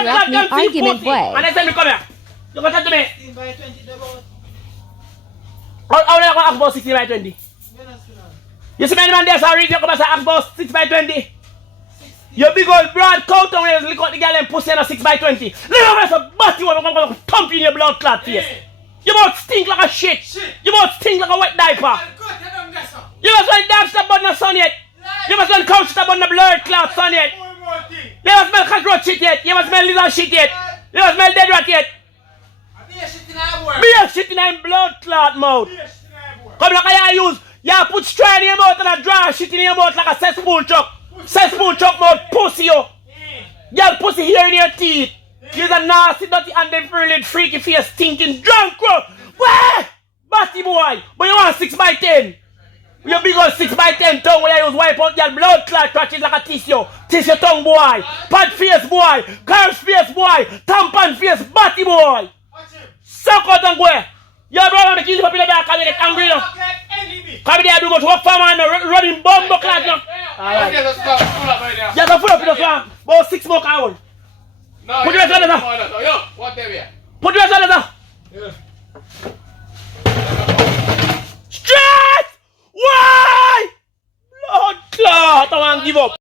interrupt me argument boy. And then say me come here. You go talk to me. 16 by 20 about. How do you ask about 16 by 20? You see many man there, so read you come and say ask about 6 by 20. You big old broad coat when you look at the girl and pussy on a 6 by 20. Look at us, but you want to thump in your blood clot face. You must stink like a shit. You must stink like a wet diaper. You must want dog stop on the sun yet. You must want couch stop on the blood clot sun yet. You must smell cockroach shit yet. You must smell lizard shit yet. You must smell dead rat yet. Beer shit in your blood clot mouth. Come like I use. You put straw in your mouth and a draw shit in your mouth like a cesspool truck. Cesspool truck mouth pussy you. Y'all pussy here in your teeth. You're a nasty, dirty, undefiled, freaky face, stinking drunk crow. Where? Batty boy. But you want 6 by 10. You big old 6 by 10 tongue where you use wipe out your blood clot scratches like a tissue. Tissue tongue boy. Pad face boy. Curse face boy. Tampon face batty boy. Suck out and go. Your brother make you up in the back and get angry now. Come there, do go to work for man, running bumbo clad now. Alright. You can full up in the farm. About 6 more hours. Put your hands on the Yo, what there? Put your hands on the Straight! Why? Blood clot, I want to give up.